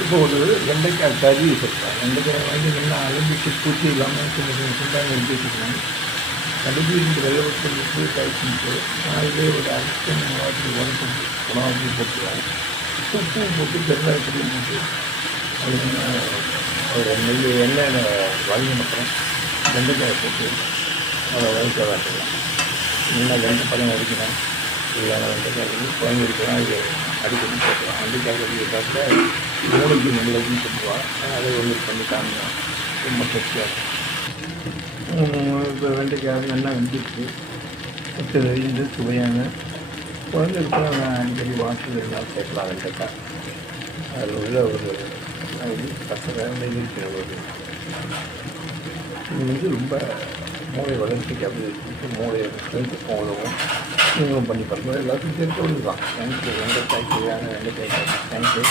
இப்போ ஒரு வெண்டைக்காய் கறி வச்சுருக்கேன். வெண்டைக்காய் வாங்கி நல்லா அலம்பிட்டு பூச்சி இல்லாமல் சின்ன சின்ன சின்ன எடுத்து வச்சுக்கலாம். கடுகு இந்த வெள்ளை போட்டு காய்ச்சிட்டு அதிலே ஒரு அரைச்சி மிளகாத்தூள் உரப்பொடி மிளகாத்தூள் போட்டுக்கலாம். உப்பு போட்டு பெருங்காயத்தூள் போட்டு அது ஒரு எண்ணெயில் வாங்கின அப்புறம் வெண்டைக்காயை போட்டு அதை வதக்க வாட்டலாம். நல்லா வெண்டைப்பழம் வதக்கலாம். இல்லைனா வெண்டைக்காய் குழம்பு இருக்கலாம். அது அடிக்கடி போட்டுக்கலாம். வெண்டைக்காய் வடிக்கிறதாக்க மூளைக்கு நல்லதுன்னு சொல்லுவாள். அதை ஒன்று பண்ணி காமிக்கலாம். ரொம்ப டேஸ்டியாக இருக்கும். இப்போ வெண்டைக்காய் நல்லா வெந்துச்சு. இந்த சுவையான குழந்தைகளுக்கு அடிக்கடி வாசல் எல்லாம் சேர்க்கலாம். வெண்டைக்காய் அதில் உள்ள ஒரு சக்கரை இருக்கிற ஒரு இது வந்து ரொம்ப மூளை வளர்ச்சிக்கு அப்படி மூளையை ஸ்ட்ரென்த்துக்கும் உதவும். நீங்களும் பண்ணி பாருங்கள். எல்லாத்துக்கும் தெரிஞ்ச ஒன்று தான். தேங்க்யூ. வெண்டைக்காய் சுவையான வெண்டைக்காய் தேங்க்யூ.